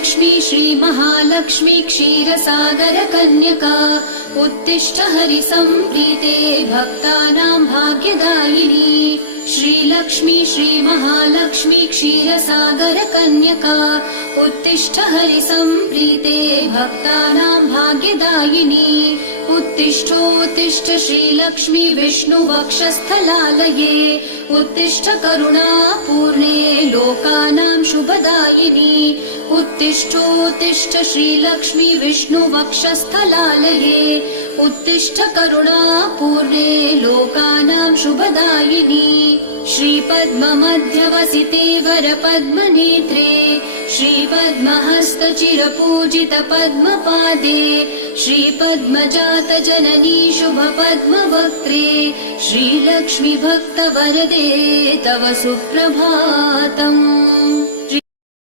श्रीलक्ष्मी श्रीमहालक्ष्मी क्षीरसागरकन्यका उत्तिष्ठ हरिसम्प्रीते भक्तानां भाग्यदायिनी। श्रीलक्ष्मी श्रीमहालक्ष्मी क्षीरसागरकन्यका उत्तिष्ठ हरिसम्प्रीते भक्तानां भाग्यदायिनी। उत्तिष्ठोत्तिष्ठ श्रीलक्ष्मी विष्णुवक्षस्थलालये उत्तिष्ठ करुणापूर्णे लोकानां शुभदायिनी। उत्तिष्ठोत्तिष्ठ श्रीलक्ष्मी विष्णुवक्षस्थलालये उत्तिष्ठ करुणापूर्णे लोकानां शुभदायिनी। श्रीपद्ममध्यवसिते वरपद्मनेत्रे श्रीपद्महस्तचिरपूजित पद्मपादे श्रीपद्मजातजननी शुभपद्मवक्त्रे श्रीलक्ष्मी भक्तवरदे तव सुप्रभातम्।